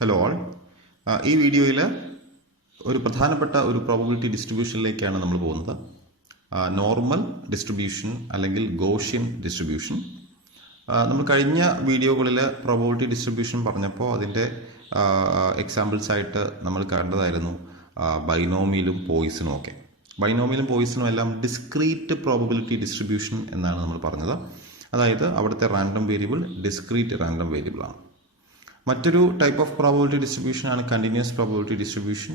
Hello all. ഈ വീഡിയോയിൽ ഒരു പ്രധാനപ്പെട്ട ഒരു പ്രോബബിലിറ്റി ഡിസ്ട്രിബ്യൂഷനിലേക്കാണ് നമ്മൾ പോകുന്നത്. നോർമൽ ഡിസ്ട്രിബ്യൂഷൻ അല്ലെങ്കിൽ ഗോഷ്യൻ ഡിസ്ട്രിബ്യൂഷൻ. നമ്മൾ കഴിഞ്ഞ വീഡിയോകളിൽ പ്രോബബിലിറ്റി ഡിസ്ട്രിബ്യൂഷൻ പറഞ്ഞപ്പോൾ അതിൻ്റെ എക്സാമ്പിൾസ് ആയിട്ട് നമ്മൾ കണ്ടതായിരുന്നു ബൈനോമിയലും പോയിസണും ഒക്കെ. ബൈനോമിയലും പോയിസണും എല്ലാം ഡിസ്ക്രീറ്റ് പ്രോബബിലിറ്റി ഡിസ്ട്രിബ്യൂഷൻ എന്നാണ് നമ്മൾ പറഞ്ഞത്. അതായത് അവിടുത്തെ റാൻഡം വേരിയബിൾ ഡിസ്ക്രീറ്റ് റാൻഡം വേരിയബിളാണ്. മറ്റൊരു ടൈപ്പ് ഓഫ് പ്രോബബിലിറ്റി ഡിസ്ട്രിബ്യൂഷൻ ആണ് കണ്ടിന്യൂസ് പ്രോബബിലിറ്റി ഡിസ്ട്രിബ്യൂഷൻ.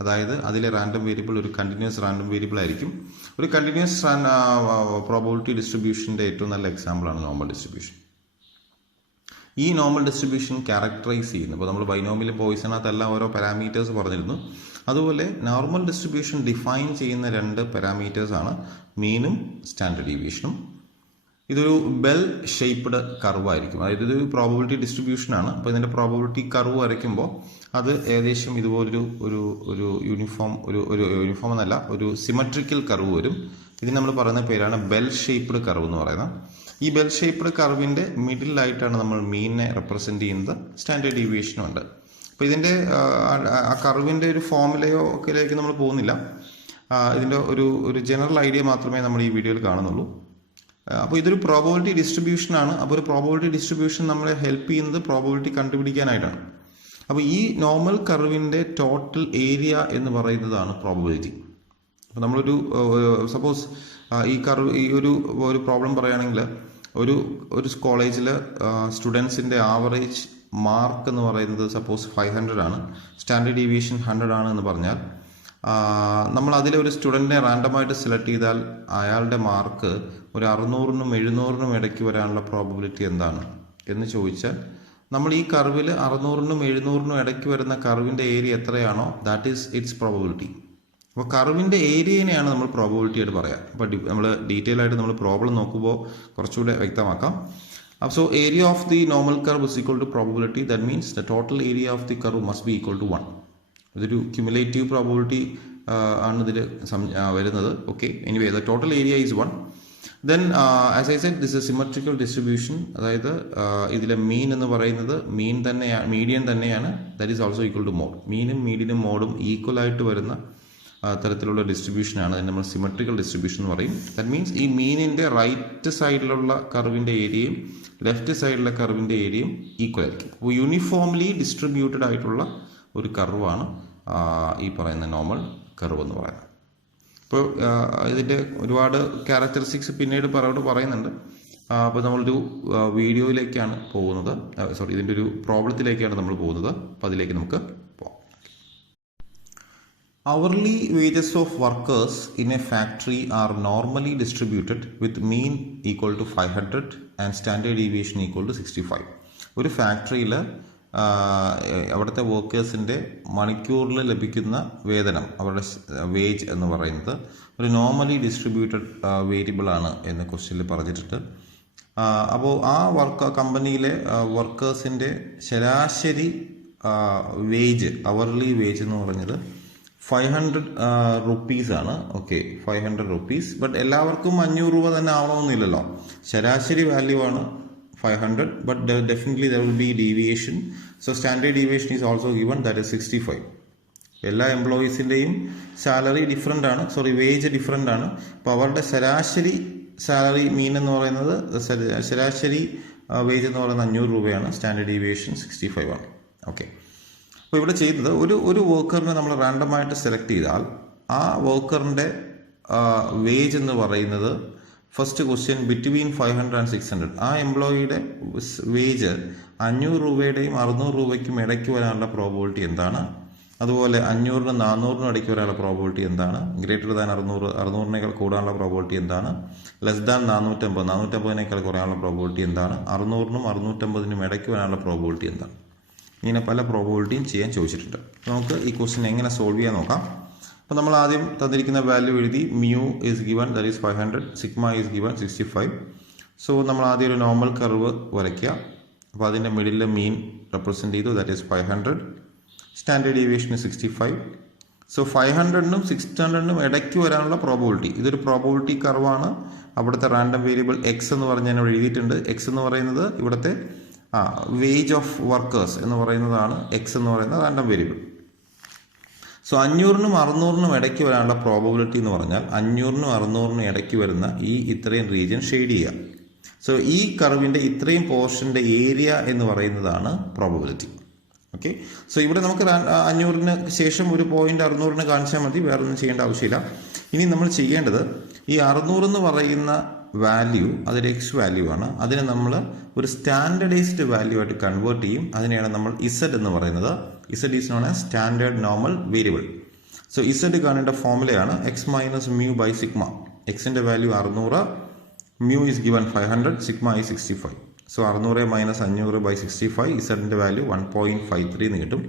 അതായത് അതിലെ റാൻഡം വേരിയബിൾ ഒരു കണ്ടിന്യൂസ് റാൻഡം വേരിയബിൾ ആയിരിക്കും. ഒരു കണ്ടിന്യൂസ് പ്രോബബിലിറ്റി ഡിസ്ട്രിബ്യൂഷൻ്റെ ഏറ്റവും നല്ല എക്സാമ്പിളാണ് നോർമൽ ഡിസ്ട്രിബ്യൂഷൻ. ഈ നോർമൽ ഡിസ്ട്രിബ്യൂഷൻ ക്യാരക്ടറൈസ് ചെയ്യുന്നു. ഇപ്പോൾ നമ്മൾ ബൈനോമിയലും പോയിസണകത്തെല്ലാം ഓരോ പാരാമീറ്റേഴ്സ് പറഞ്ഞിരുന്നു. അതുപോലെ നോർമൽ ഡിസ്ട്രിബ്യൂഷൻ ഡിഫൈൻ ചെയ്യുന്ന രണ്ട് പാരാമീറ്റേഴ്സാണ് മീനും സ്റ്റാൻഡേർഡ് ഡീവിയേഷനും. ഇതൊരു ബെൽ ഷേപ്പ്ഡ് കർവ് ആയിരിക്കും. അതായത് ഇതൊരു പ്രോബബിലിറ്റി ഡിസ്ട്രിബ്യൂഷൻ ആണ്. അപ്പോൾ ഇതിൻ്റെ പ്രോബബിലിറ്റി കർവ് വരയ്ക്കുമ്പോൾ അത് ഏകദേശം ഇതുപോലൊരു ഒരു ഒരു യൂണിഫോം ഒരു യൂണിഫോം എന്നല്ല, ഒരു സിമട്രിക്കൽ കർവ് വരും. ഇതിന് നമ്മൾ പറയുന്ന പേരാണ് ബെൽ ഷേപ്പ്ഡ് കർവ് എന്ന് പറയുന്നത്. ഈ ബെൽ ഷേപ്പ്ഡ് കർവിൻ്റെ മിഡിലായിട്ടാണ് നമ്മൾ മീനിനെ റെപ്രസെൻറ്റ് ചെയ്യുന്നത്. സ്റ്റാൻഡേർഡ് ഡീവിയേഷനും ഉണ്ട്. അപ്പോൾ ഇതിൻ്റെ ആ കർവിൻ്റെ ഒരു ഫോമിലയോ ഒക്കെയിലേക്ക് നമ്മൾ പോകുന്നില്ല. ഇതിൻ്റെ ഒരു ജനറൽ ഐഡിയ മാത്രമേ നമ്മൾ ഈ വീഡിയോയിൽ കാണുന്നുള്ളൂ. അപ്പോൾ ഇതൊരു പ്രോബബിലിറ്റി ഡിസ്ട്രിബ്യൂഷൻ ആണ്. അപ്പോൾ ഒരു പ്രോബബിലിറ്റി ഡിസ്ട്രിബ്യൂഷൻ നമ്മളെ ഹെൽപ്പ് ചെയ്യുന്നത് പ്രോബബിലിറ്റി കണ്ടുപിടിക്കാനായിട്ടാണ്. അപ്പോൾ ഈ നോർമൽ കർവിൻ്റെ ടോട്ടൽ ഏരിയ എന്ന് പറയുന്നതാണ് പ്രോബബിലിറ്റി. അപ്പോൾ നമ്മളൊരു സപ്പോസ് ഈ ഒരു പ്രോബ്ലം പറയുകയാണെങ്കിൽ ഒരു കോളേജിൽ സ്റ്റുഡൻസിൻ്റെ ആവറേജ് മാർക്ക് എന്ന് പറയുന്നത് സപ്പോസ് 500 ആണ്, സ്റ്റാൻഡേർഡ് ഡീവിയേഷൻ 100 ആണ് എന്ന് പറഞ്ഞാൽ നമ്മൾ അതിലെ ഒരു സ്റ്റുഡൻറ്റിനെ റാൻഡമായിട്ട് സെലക്ട് ചെയ്താൽ അയാളുടെ മാർക്ക് ഒരു 600-നും 700-നും ഇടയ്ക്ക് വരാനുള്ള പ്രോബബിലിറ്റി എന്താണ് എന്ന് ചോദിച്ചാൽ നമ്മൾ ഈ കർവിൽ 600-നും 700-നും ഇടയ്ക്ക് വരുന്ന കർവിൻ്റെ ഏരിയ എത്രയാണോ ദാറ്റ് ഈസ് ഇറ്റ്സ് പ്രോബബിലിറ്റി. അപ്പോൾ കർവിൻ്റെ ഏരിയനെയാണ് നമ്മൾ പ്രോബബിലിറ്റി ആയിട്ട് പറയാം. അപ്പോൾ നമ്മൾ ഡീറ്റെയിൽ ആയിട്ട് നമ്മൾ പ്രോബ്ലം നോക്കുമ്പോൾ കുറച്ചുകൂടെ വ്യക്തമാക്കാം. So area of the normal curve is equal to probability. That means the total area of the curve must be equal to 1. ഇതൊരു ക്യുമുലേറ്റീവ് പ്രോബബിലിറ്റി ആണ് ഇതിൽ വരുന്നത്. Okay, anyway the total area is 1. Then as I said this a symmetrical distribution. അതായത് ഇതിലെ mean എന്ന് പറയുന്നത് median തന്നെയാണ്. That is also equal to mode. മീനും മീഡിയനും മോഡും ഈക്വൽ ആയിട്ട് വരുന്ന തരത്തിലുള്ള ഡിസ്ട്രിബ്യൂഷനാണ്. അതിന് നമ്മൾ സിമെട്രിക്കൽ ഡിസ്ട്രിബ്യൂഷൻ എന്ന് പറയും. ദാറ്റ് മീൻസ് ഈ മീനിൻ്റെ റൈറ്റ് സൈഡിലുള്ള കർവിൻ്റെ ഏരിയയും ലെഫ്റ്റ് സൈഡിലെ കർവിൻ്റെ ഏരിയയും ഈക്വൽ ആയിരിക്കും. അപ്പോൾ യൂണിഫോംലി ഡിസ്ട്രിബ്യൂട്ടഡ് ആയിട്ടുള്ള ഒരു കർവാണ് ഈ പറയുന്ന നോർമൽ കർവ് എന്ന് പറയുന്നത്. ഇപ്പോൾ ഇതിൻ്റെ ഒരുപാട് ക്യാരക്ടറിസ്റ്റിക്സ് പിന്നീട് പറയുന്നുണ്ട്. അപ്പോൾ നമ്മളൊരു വീഡിയോയിലേക്കാണ് പോകുന്നത്, ഇതിൻ്റെ ഒരു പ്രോബ്ലത്തിലേക്കാണ് നമ്മൾ പോകുന്നത്. അപ്പോൾ അതിലേക്ക് നമുക്ക് പോകാം. Hourly wages of workers in a factory are normally distributed with mean equal to 500 and standard deviation equal to 65. ഒരു ഫാക്ടറിയിൽ അവിടുത്തെ വർക്കേഴ്സിൻ്റെ മണിക്കൂറിൽ ലഭിക്കുന്ന വേതനം, അവരുടെ വേജ് എന്ന് പറയുന്നത് ഒരു നോർമലി ഡിസ്ട്രിബ്യൂട്ടഡ് വേരിയബിൾ ആണ് എന്ന് ക്വസ്റ്റ്യനിൽ പറഞ്ഞിട്ടുണ്ട്. അപ്പോൾ ആ കമ്പനിയിലെ വർക്കേഴ്സിൻ്റെ ശരാശരി വേജ്, അവർലി വേജ് എന്ന് പറഞ്ഞത് 500 റുപ്പീസാണ്. Okay, 500 rupees. ബട്ട് എല്ലാവർക്കും 500 രൂപ തന്നെ ആവണമെന്നില്ലല്ലോ. ശരാശരി വാല്യൂ ആണ് 500, but definitely there will be deviation. So standard deviation is also given, that is 65. എല്ലാ എംപ്ലോയീസിൻ്റെയും സാലറി ഡിഫറെൻ്റ് ആണ്, വേജ് ഡിഫറെൻ്റ് ആണ്. അപ്പോൾ അവരുടെ ശരാശരി സാലറി മീൻ എന്ന് പറയുന്നത്, ശരാശരി വേജ് എന്ന് പറയുന്നത് 500 രൂപയാണ്. സ്റ്റാൻഡേർഡ് ഡീവിയേഷൻ 65 ആണ്. ഓക്കെ, അപ്പോൾ ഇവിടെ ചെയ്യുന്നത് ഒരു വർക്കറിനെ നമ്മൾ റാൻഡമായിട്ട് സെലക്ട് ചെയ്താൽ ആ വർക്കറിൻ്റെ വേജ് എന്ന് പറയുന്നത് ഫസ്റ്റ് ക്വസ്റ്റ്യൻ ബിറ്റ്വീൻ 500 and 600. ആ എംപ്ലോയിയുടെ വേജ് 500 രൂപയുടെയും 600 രൂപയ്ക്കും ഇടയ്ക്ക് വരാനുള്ള പ്രോബബിലിറ്റി എന്താണ്? അതുപോലെ 500-നും 400-നും ഇടയ്ക്ക് വരാനുള്ള പ്രോബബിലിറ്റി എന്താണ്? ഗ്രേറ്റർ ദാൻ 600-നേക്കാൾ കൂടാനുള്ള പ്രോബബിലിറ്റി എന്താണ്? ലെസ് ദാൻ 450-നേക്കാൾ കുറയാനുള്ള പ്രോബബിലിറ്റി എന്താണ്? 600-നും 650-നും ഇടയ്ക്ക് വരാനുള്ള പ്രോബബിലിറ്റി എന്താണ്? ഇങ്ങനെ പല പ്രോബബിലിറ്റിയും ചെയ്യാൻ ചോദിച്ചിട്ടുണ്ട്. നമുക്ക് ഈ ക്വസ്റ്റ്യൻ എങ്ങനെ സോൾവ് ചെയ്യാൻ നോക്കാം. അപ്പോൾ നമ്മൾ ആദ്യം തന്നിരിക്കുന്ന വാല്യൂ എഴുതി. Mu is given, that is 500. Sigma is given 65. So നമ്മൾ ആദ്യം ഒരു നോർമൽ കർവ് വരയ്ക്കുക. അപ്പോൾ അതിൻ്റെ മിഡിലെ മീൻ റെപ്രസെൻറ്റ് ചെയ്തു, that is 500. Standard deviation 65. So 500-നും 600-നും ഇടയ്ക്ക് വരാനുള്ള പ്രോബബിലിറ്റി, ഇതൊരു പ്രോബബിലിറ്റി കർവാണ്. അവിടുത്തെ റാൻഡം വേരിയബിൾ എക്സ് എന്ന് പറഞ്ഞ് ഞാൻ ഇവിടെ എഴുതിയിട്ടുണ്ട്. എക്സ് എന്ന് പറയുന്നത് ഇവിടുത്തെ വേജ് ഓഫ് വർക്കേഴ്സ് എന്ന് പറയുന്നതാണ് എക്സ് എന്ന് പറയുന്ന റാൻഡം വേരിയബിൾ. സോ 500-നും 600-നും ഇടയ്ക്ക് വരാനുള്ള പ്രോബബിലിറ്റി എന്ന് പറഞ്ഞാൽ 500-നും 600-നും ഇടയ്ക്ക് വരുന്ന ഇത്രയും റീജിയൻ ഷെയ്ഡ് ചെയ്യുക. സോ ഈ കർവിൻ്റെ ഇത്രയും പോർഷൻ്റെ ഏരിയ എന്ന് പറയുന്നതാണ് പ്രോബബിലിറ്റി. ഓക്കെ, സോ ഇവിടെ നമുക്ക് 500-ന് ശേഷം ഒരു പോയിന്റ് 600-ന് കാണിച്ചാൽ മതി, വേറെ ഒന്നും ചെയ്യേണ്ട ആവശ്യമില്ല. ഇനി നമ്മൾ ചെയ്യേണ്ടത് ഈ 600 എന്ന് പറയുന്ന വാല്യൂ അതൊരു എക്സ് വാല്യൂ ആണ്. അതിനെ നമ്മൾ ഒരു സ്റ്റാൻഡർഡൈസ്ഡ് വാല്യൂ ആയിട്ട് കൺവേർട്ട് ചെയ്യും. അതിനെയാണ് നമ്മൾ ഇസഡ് എന്ന് പറയുന്നത്. Z is known as standard normal variable. So Z കാണേണ്ട ഫോർമുലയാണ് X minus mu by sigma. എക്സിൻ്റെ value 600, mu is given 500, sigma is 65. So 600 minus 500 by 65, ഇസഡിൻ്റെ വാല്യൂ 1.53 എന്ന് കിട്ടും.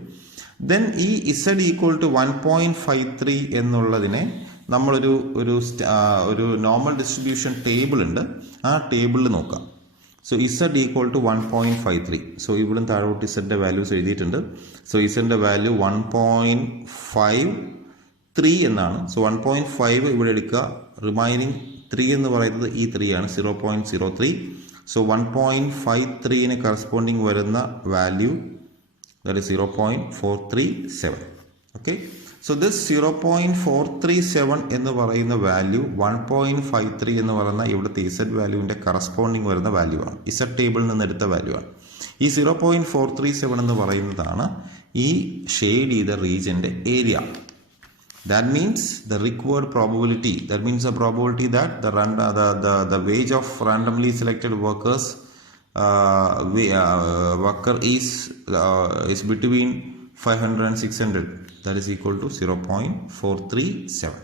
ദെൻ ഈ ഇസഡ് ഈക്വൽ ടു 1.53 എന്നുള്ളതിനെ നമ്മളൊരു നോർമൽ ഡിസ്ട്രിബ്യൂഷൻ ടേബിൾ ഉണ്ട്, ആ ടേബിളിൽ നോക്കാം. So Z equal to 1.53. So ഇവിടുന്ന് താഴോട്ട് ഇസഡിൻ്റെ വാല്യൂസ് എഴുതിയിട്ടുണ്ട്. സോ ഇസഡിൻ്റെ വാല്യൂ 1.53 എന്നാണ്. സോ 1.5 ഇവിടെ എടുക്കുക, റിമൈനിങ് 3 എന്ന് പറയുന്നത് ഈ 3 ആണ്, 0.03. സോ 1.53-ന് കറസ്പോണ്ടിങ് വരുന്ന value that is 0.437. Okay, so this 0.437 എന്ന് പറയുന്ന വാല്യൂ 1.53 എന്ന് പറയുന്ന ഇവിടുത്തെ ഇസഡ് വാല്യൂവിൻ്റെ കറസ്പോണ്ടിങ് വരുന്ന വാല്യൂ ആണ്, ഇസഡ് ടേബിളിൽ നിന്ന് എടുത്ത വാല്യൂ ആണ്. ഈ 0.437 എന്ന് പറയുന്നതാണ് ഈ ഷെയ്ഡ് ചെയ്ത റീജിയൻ്റെ area. That means the required probability, that means the probability that the wage of randomly selected workers worker is between 500 and 600, that is equal to 0.437.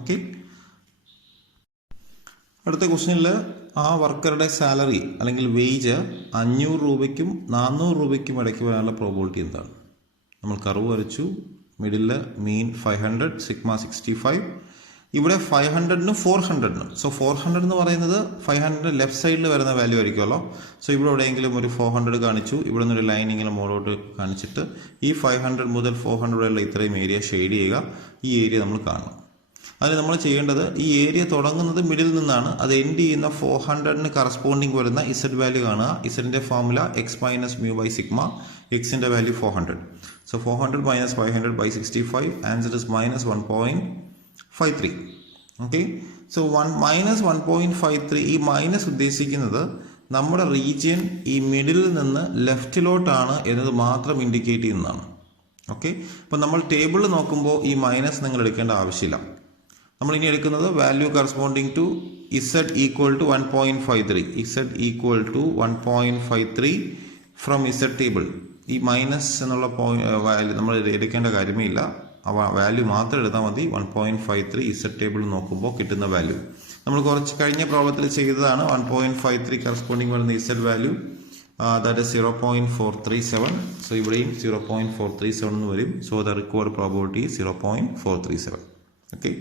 Okay, അടുത്ത ക്വസ്റ്റ്യനിൽ ആ വർക്കറുടെ സാലറി അല്ലെങ്കിൽ വേജ് 500 രൂപയ്ക്കും 400 രൂപയ്ക്കും ഇടയ്ക്ക് വരാനുള്ള പ്രോബിലിറ്റി എന്താണ്? നമ്മൾ കർവ് വരച്ചു, മിഡിൽ മീൻ 500, സിഗ്മ 65. ഇവിടെ 500-നും 400-നും. സോ 400 എന്ന് പറയുന്നത് 500 ലെഫ്റ്റ് സൈഡിൽ വരുന്ന വാല്യൂ ആയിരിക്കുമല്ലോ. സോ ഇവിടെ എവിടെയെങ്കിലും ഒരു 400 കാണിച്ചു, ഇവിടെ നിന്നൊരു ലൈൻ ഇങ്ങനെ മുകളോട്ട് കാണിച്ചിട്ട് ഈ 500 മുതൽ 400 വരെയുള്ള ഇത്രയും ഏരിയ ഷെയ്ഡ് ചെയ്യുക. ഈ ഏരിയ നമ്മൾ കാണണം. അതിന് നമ്മൾ ചെയ്യേണ്ടത് ഈ ഏരിയ തുടങ്ങുന്നത് മിഡിൽ നിന്നാണ്, അത് എൻഡ് ചെയ്യുന്ന 400-ന് കറസ്പോണ്ടിങ് വരുന്ന ഇസഡ് വാല്യൂ കാണുക. ഇസഡിൻ്റെ formula X minus mu by sigma, എക്സിൻ്റെ value 400. So 400 minus 500 by 65, answer is minus 1.53. Okay, so minus 1.53. ഈ മൈനസ് ഉദ്ദേശിക്കുന്നത് നമ്മുടെ റീജിയൻ ഈ മിഡിലിൽ നിന്ന് ലെഫ്റ്റിലോട്ടാണ് എന്നത് മാത്രം ഇൻഡിക്കേറ്റ് ചെയ്യുന്നതാണ്. ഓക്കെ, അപ്പോൾ നമ്മൾ ടേബിളിൽ നോക്കുമ്പോൾ ഈ മൈനസ് നിങ്ങൾ എടുക്കേണ്ട ആവശ്യമില്ല. നമ്മൾ ഇനി എടുക്കുന്നത് value corresponding to Z equal to 1.53. Z equal to 1.53 from Z table. ഈ മൈനസ് എന്നുള്ള വാല്യൂ നമ്മൾ എടുക്കേണ്ട കാര്യമേ ഇല്ല, വാല്യൂ മാത്രം എടുത്താൽ മതി. 1.53 ഇസഡ് ടേബിൾ നോക്കുമ്പോൾ കിട്ടുന്ന വാല്യൂ നമ്മൾ കുറച്ച് കഴിഞ്ഞ പ്രോബ്ലത്തിൽ ചെയ്തതാണ്. 1.53 കറസ്പോണ്ടിങ് വരുന്ന Z value that is 0.437. So ഇവിടെയും 0.437 എന്ന് വരും. So the required probability 0.437. Okay,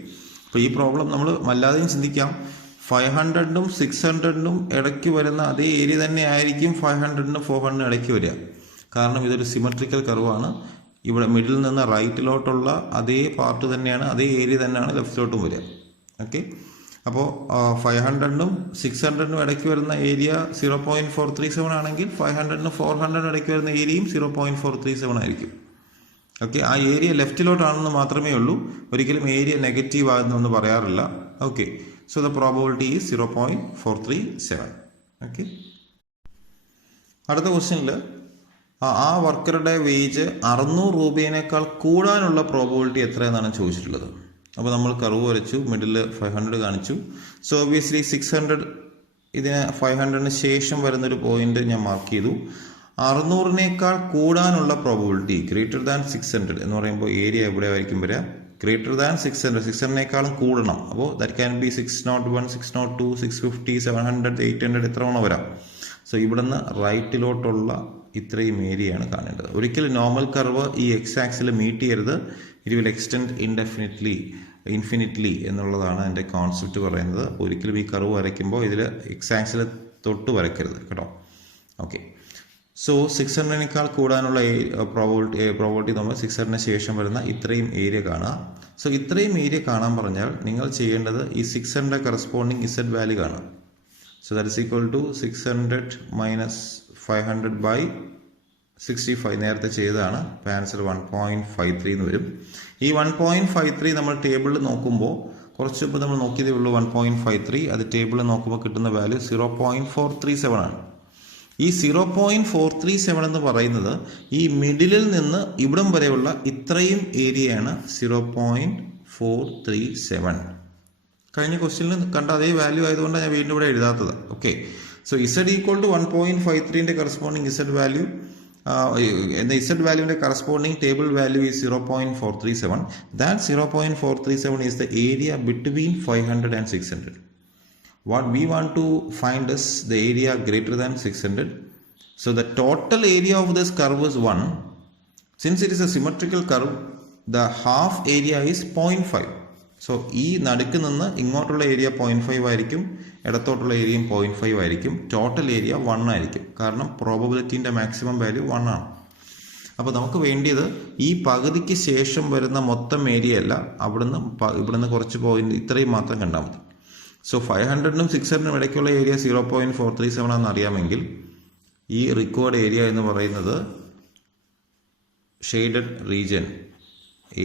അപ്പോൾ ഈ പ്രോബ്ലം നമ്മൾ വല്ലാതെയും ചിന്തിക്കാം. 500-നും 600-നും ഇടയ്ക്ക് വരുന്ന അതേ ഏരിയ തന്നെ ആയിരിക്കും 500-നും 400-നും ഇടയ്ക്ക് വരിക. കാരണം ഇതൊരു സിമെട്രിക്കൽ കർവാണ്. ഇവിടെ മിഡിൽ നിന്ന് റൈറ്റിലോട്ടുള്ള അതേ പാർട്ട് തന്നെയാണ്, അതേ ഏരിയ തന്നെയാണ് ലെഫ്റ്റിലോട്ടും വരിക. ഓക്കെ, അപ്പോൾ 500-നും 600-നും ഇടയ്ക്ക് വരുന്ന ഏരിയ 0.437 ആണെങ്കിൽ 500-നും 400-നും ഇടയ്ക്ക് വരുന്ന ഏരിയയും 0.437 ആയിരിക്കും. ഓക്കെ, ആ ഏരിയ ലെഫ്റ്റിലോട്ടാണെന്ന് മാത്രമേ ഉള്ളൂ, ഒരിക്കലും ഏരിയ നെഗറ്റീവ് ആകുന്നെന്ന് പറയാറില്ല. Okay, so the probability is 0.437. Okay, അടുത്ത ക്വസ്റ്റ്യനിൽ ആ വർക്കറുടെ വേജ് 600 രൂപയേക്കാൾ കൂടാനുള്ള പ്രോബബിലിറ്റി എത്രയെന്നാണ് ചോദിച്ചിട്ടുള്ളത്. അപ്പോൾ നമ്മൾ കർവ് വരച്ചു, മിഡിൽ 500 കാണിച്ചു. സോ ഒബ്വിയസ്ലി 600, ഇതിന് 500-ന് ശേഷം വരുന്നൊരു പോയിന്റ് ഞാൻ മാർക്ക് ചെയ്തു. 600-നേക്കാൾ കൂടാനുള്ള പ്രോബബിലിറ്റി ഗ്രേറ്റർ ദാൻ 600 എന്ന് പറയുമ്പോൾ ഏരിയ എവിടെ ആയിരിക്കും വരിക? ഗ്രേറ്റർ ദാൻ 600, 600-നേക്കാളും കൂടണം. അപ്പോൾ ദാറ്റ് ക്യാൻ ബി 601, 602, 650, 700, 800 എത്ര വേണം വരാം. സോ ഇവിടുന്ന് റൈറ്റിലോട്ടുള്ള ഇത്രയും ഏരിയയാണ് കാണേണ്ടത്. ഒരിക്കലും നോർമൽ കർവ് ഈ എക്സ് ആക്സിൽ മീറ്റ് ചെയ്യരുത്. ഇറ്റ് വിൽ എക്സ്റ്റെൻഡ് ഇൻഫിനിറ്റ്ലി എന്നുള്ളതാണ് എൻ്റെ കോൺസെപ്റ്റ് പറയുന്നത്. ഒരിക്കലും ഈ കർവ് വരയ്ക്കുമ്പോൾ ഇതിൽ എക്സ് ആക്സിൽ തൊട്ട് വരയ്ക്കരുത് കേട്ടോ. ഓക്കെ, സോ 600-നേക്കാൾ കൂടാനുള്ള പ്രോബബിലിറ്റി നമ്മൾ 600-ന് ശേഷം വരുന്ന ഇത്രയും ഏരിയ കാണുക. സോ ഇത്രയും ഏരിയ കാണാൻ പറഞ്ഞാൽ നിങ്ങൾ ചെയ്യേണ്ടത് ഈ 600 കറസ്പോണ്ടിങ് ഇസഡ് വാല്യൂ കാണുക. So that is equal to 600 minus 500/65 നേരത്തെ ചെയ്തതാണ്. അപ്പോൾ ആൻസർ 1.53 എന്ന് വരും. ഈ 1.53 നമ്മൾ ടേബിളിൽ നോക്കുമ്പോൾ കുറച്ച് മുമ്പ് നമ്മൾ നോക്കിയതേ ഉള്ളൂ 1.53. അത് ടേബിളിൽ നോക്കുമ്പോൾ കിട്ടുന്ന വാല്യൂ 0.437 ആണ്. ഈ 0.437 എന്ന് പറയുന്നത് ഈ മിഡിലിൽ നിന്ന് ഇവിടം വരെയുള്ള ഇത്രയും ഏരിയയാണ് 0.437. കഴിഞ്ഞ ക്വസ്റ്റ്യനിൽ കണ്ട അതേ വാല്യൂ ആയതുകൊണ്ടാണ് ഞാൻ വീണ്ടും ഇവിടെ എഴുതാത്തത്. Okay, so Z equal to 1.53ന്റെ കറസ്പോണ്ടിങ് ഇസഡ് വാല്യൂ ഇസഡ് വാല്യൂവിന്റെ corresponding table value is 0.437. That 0.437 is the area between 500 and 600. What we want to find is the area greater than 600. So the total area of this curve is 1. Since it is a symmetrical curve, the half area is 0.5. So ഈ നടുക്ക് നിന്ന് ഇങ്ങോട്ടുള്ള area 0.5 ആയിരിക്കും, ഇടത്തോട്ടുള്ള ഏരിയയും 0.5 ആയിരിക്കും. Total area 1 ആയിരിക്കും, കാരണം പ്രോബബിലിറ്റിൻ്റെ maximum value 1 ആണ്. അപ്പോൾ നമുക്ക് വേണ്ടിയത് ഈ പകുതിക്ക് ശേഷം വരുന്ന മൊത്തം ഏരിയ അല്ല, ഇവിടുന്ന് കുറച്ച് പോയിന്റ് ഇത്രയും മാത്രം കണ്ടാൽ മതി. സോ 500നും 600നും ഇടയ്ക്കുള്ള ഏരിയ 0.437 ആണെന്ന് അറിയാമെങ്കിൽ ഈ റിക്വയർഡ് ഏരിയ എന്ന് പറയുന്നത് shaded region,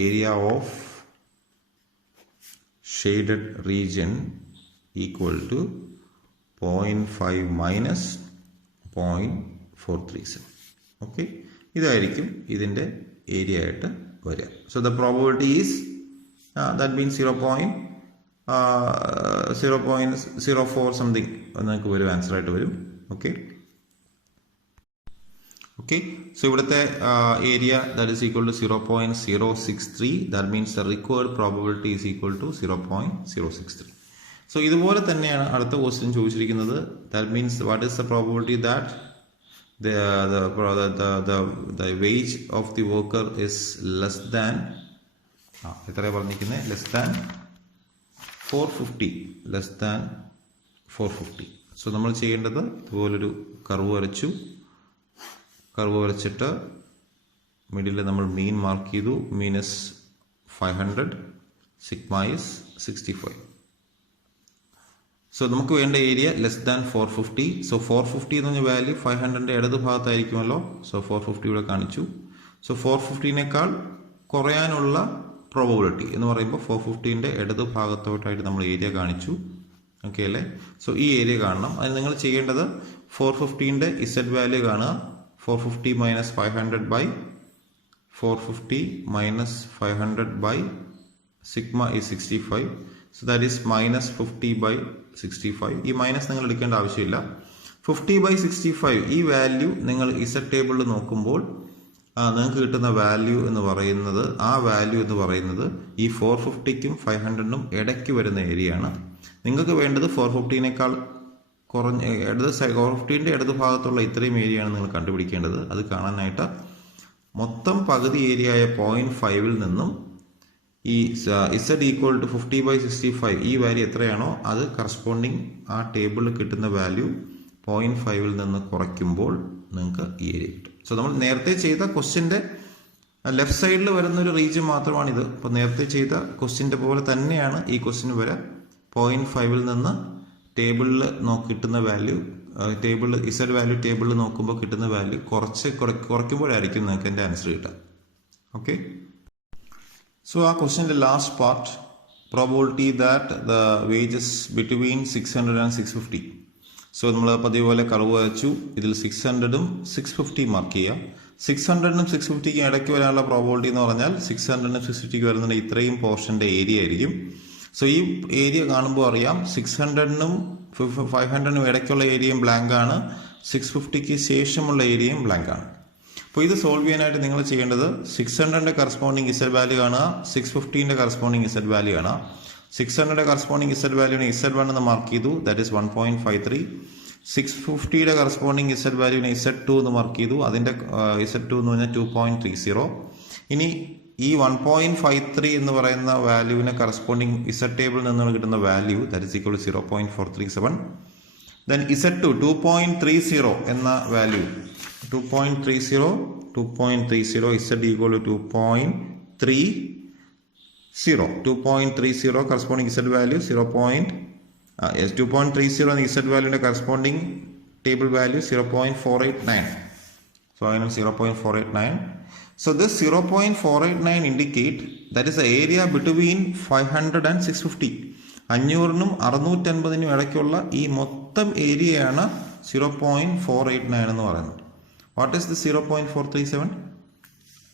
area of shaded region equal to 0.5 minus 0.437. Okay, ഇതായിരിക്കും ഇതിൻ്റെ ഏരിയ ആയിട്ട് വരിക. So the probability is that means 0.04 something നിങ്ങൾക്ക് വരും, ആൻസർ ആയിട്ട് വരും. ഓക്കെ, സോ ഇവിടുത്തെ area that is equal to 0.063. That means the required probability is equal to 0.063. So ഇതുപോലെ തന്നെയാണ് അടുത്ത ക്വസ്റ്റ്യൻ ചോദിച്ചിരിക്കുന്നത്. That means what is the probability that the wage of the worker is less than എത്രയാണ് പറഞ്ഞിരിക്കുന്നത്, less than 450. So നമ്മൾ ചെയ്യേണ്ടത് ഇതുപോലൊരു curve വരച്ചിട്ട് മിഡിൽ നമ്മൾ മീൻ മാർക്ക് ചെയ്തു. Mean is 500, sigma is 65. So നമുക്ക് വേണ്ട ഏരിയ ലെസ് ദാൻ 450. സോ 450 എന്ന് പറഞ്ഞ വാല്യൂ 500ന്റെ ഇടത് ഭാഗത്തായിരിക്കുമല്ലോ. സോ 450 ഇവിടെ കാണിച്ചു. സോ 450നേക്കാൾ കുറയാനുള്ള പ്രോബബിലിറ്റി എന്ന് പറയുമ്പോൾ 450ന്റെ ഇടത് ഭാഗത്തോട്ടായിട്ട് നമ്മൾ ഏരിയ കാണിച്ചു. ഓക്കെ അല്ലേ? സോ ഈ ഏരിയ കാണണം. അതിന് നിങ്ങൾ ചെയ്യേണ്ടത് 450ന്റെ ഇസഡ് വാല്യൂ കാണുക. 450 minus 500 by 450 minus 500 by sigma is 65. So that is minus 50 by 65. ഈ മൈനസ് നിങ്ങൾ എടുക്കേണ്ട ആവശ്യമില്ല. 50/65 ഈ വാല്യൂ നിങ്ങൾ ഇസഡ് ടേബിളിൽ നോക്കുമ്പോൾ നിങ്ങൾക്ക് കിട്ടുന്ന വാല്യൂ എന്ന് പറയുന്നത്, ആ വാല്യൂ എന്ന് പറയുന്നത് ഈ 450ക്കും 500നും ഇടയ്ക്ക് വരുന്ന ഏരിയ ആണ്. നിങ്ങൾക്ക് വേണ്ടത് 450നേക്കാൾ കുറഞ്ഞ 450ന്റെ ഇടത് ഭാഗത്തുള്ള ഇത്രയും ഏരിയ ആണ് നിങ്ങൾ കണ്ടുപിടിക്കേണ്ടത്. അത് കാണാനായിട്ട് മൊത്തം പകുതി ഏരിയ ആയ 0.5ൽ നിന്നും ഈ ഇസഡ് ഈക്വൽ ടു 50/65 ഈ വാല്യൂ എത്രയാണോ അത് കറസ്പോണ്ടിങ് ആ ടേബിളിൽ കിട്ടുന്ന വാല്യൂ 0.5ൽ നിന്ന് കുറയ്ക്കുമ്പോൾ നിങ്ങൾക്ക് ഈ ഏരിയ കിട്ടും. സോ നമ്മൾ നേരത്തെ ചെയ്ത ക്വസ്റ്റ്യൻ്റെ ലെഫ്റ്റ് സൈഡിൽ വരുന്ന ഒരു റീജിയൻ മാത്രമാണിത്. അപ്പോൾ നേരത്തെ ചെയ്ത ക്വസ്റ്റ്യൻ്റെ പോലെ തന്നെയാണ് ഈ ക്വസ്റ്റ്യൻ വരെ. 0.5ൽ നിന്ന് ടേബിളിൽ കിട്ടുന്ന വാല്യൂ, ഇസഡ് വാല്യൂ ടേബിളിൽ നോക്കുമ്പോൾ കിട്ടുന്ന വാല്യൂ കുറയ്ക്കുമ്പോഴായിരിക്കും നിങ്ങൾക്ക് എൻ്റെ ആൻസർ കിട്ടുക. ഓക്കെ, സോ ആ ക്വസ്റ്റ്യൻ്റെ last part, probability that the wages between 600 and 650. So നമ്മൾ പതിവ് പോലെ കർവ് വരച്ചു. ഇതിൽ 600ഉം 650 മാർക്ക് ചെയ്യുക. 600നും 650ക്കും ഇടയ്ക്ക് വരാനുള്ള പ്രോബബിലിറ്റി എന്ന് പറഞ്ഞാൽ 600നും 650ക്ക് വരുന്ന ഇത്രയും പോർഷൻ്റെ ഏരിയ ആയിരിക്കും. സോ ഈ ഏരിയ കാണുമ്പോൾ അറിയാം 600നും 500നും ഇടയ്ക്കുള്ള ഏരിയയും ബ്ലാങ്ക് ആണ്, 650ക്ക് ശേഷമുള്ള ഏരിയയും ബ്ലാങ്ക് ആണ്. അപ്പോൾ ഇത് സോൾവ് ചെയ്യാനായിട്ട് നിങ്ങൾ ചെയ്യേണ്ടത് 600ന്റെ കറസ്പോണ്ടിങ് ഇസഡ് വാല്യൂ കാണുക, 650ന്റെ കറസ്പോണ്ടിങ് ഇസഡ് വാല്യൂ കാണുക. 600ന്റെ കറസ്പോണ്ടിങ് ഇസഡ് വാല്യൂവിനെ Z1 എന്ന് മാർക്ക് ചെയ്തു, ദാറ്റ് ഈസ് 1.53. 650യുടെ കറസ്പോണ്ടിങ് ഇസഡ് വാല്യൂവിനെ Z2 എന്ന് മാർക്ക് ചെയ്തു, അതിൻ്റെ Z2 എന്ന് പറഞ്ഞാൽ 2.30. ഇനി ഈ 1.53 എന്ന് പറയുന്ന വാല്യൂവിനെ കറസ്പോണ്ടിങ് ഇസഡ് ടേബിളിൽ നിന്ന് കിട്ടുന്ന value that is equal to 0.437. Then Z2 2.30 എന്ന value 2.30 Z equal to 2.30 corresponding Z value 2.30 എന്ന ഇസഡ് വാല്യൂവിന്റെ corresponding table value 0.489. Final 0.489. So this 0.489 indicate that is the area between 500 and 650. 500നും 650നും ഇടയ്ക്കുള്ള ഈ മൊത്തം ഏരിയയാണ് 0.489 എന്ന് പറയുന്നത്. What is the 0.437?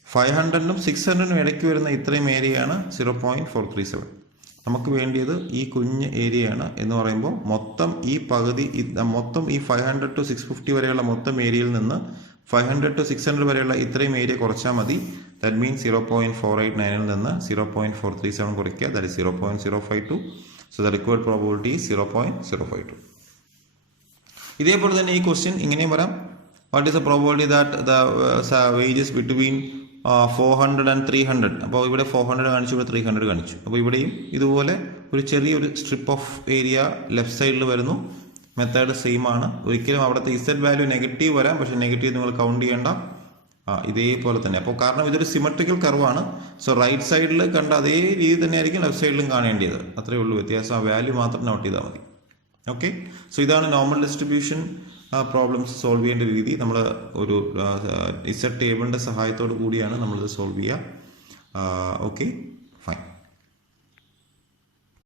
500നും 600നും ഇടയ്ക്ക് വരുന്ന ഇത്രയും ഏരിയയാണ് 0.437. നമുക്ക് വേണ്ടിയത് ഈ കുഞ്ഞ് ഏരിയയാണ് എന്ന് പറയുമ്പോൾ മൊത്തം ഈ പകുതി മൊത്തം ഈ 500 to 650 വരെയുള്ള മൊത്തം ഏരിയയിൽ നിന്ന് 500 to 600 വരെയുള്ള ഇത്രയും ഏരിയ കുറച്ചാൽ മതി. ദാറ്റ് മീൻസ് 0.489ൽ നിന്ന് 0.437 കുറയ്ക്കുക. That is 0.052. So the required probability 0.052. ഇതേപോലെ തന്നെ ഈ ക്വസ്റ്റ്യൻ ഇങ്ങനെയും വരാം. What is the probability that the wages between 400 and 300. അപ്പോൾ ഇവിടെ 400 കാണിച്ചു, ഇവിടെ 300 കാണിച്ചു. അപ്പോൾ ഇവിടെയും ഇതുപോലെ ഒരു ചെറിയൊരു സ്ട്രിപ്പ് ഓഫ് ഏരിയ ലെഫ്റ്റ് സൈഡിൽ വരുന്നു. മെത്തേഡ് സെയിം ആണ്. ഒരിക്കലും അവിടുത്തെ ഇസഡ് വാല്യൂ നെഗറ്റീവ് വരാം, പക്ഷേ നെഗറ്റീവ് നിങ്ങൾ കൗണ്ട് ചെയ്യേണ്ട. ഇതേപോലെ തന്നെ. അപ്പോൾ കാരണം ഇതൊരു സിമെട്രിക്കൽ കർവാണ്. സോ റൈറ്റ് സൈഡിൽ കണ്ട അതേ രീതി തന്നെ ആയിരിക്കും ലെഫ്റ്റ് സൈഡിലും കാണേണ്ടത്. അത്രയേ ഉള്ളൂ വ്യത്യാസം. ആ വാല്യൂ മാത്രം നോട്ട് ചെയ്താൽ മതി. ഓക്കെ. സോ ഇതാണ് നോർമൽ ഡിസ്ട്രിബ്യൂഷൻ പ്രോബ്ലംസ് സോൾവ് ചെയ്യേണ്ട രീതി. നമ്മൾ ഒരു ഇസഡ് ടേബിളിൻ്റെ സഹായത്തോടു കൂടിയാണ് നമ്മളിത് സോൾവ് ചെയ്യുക. Okay, fine.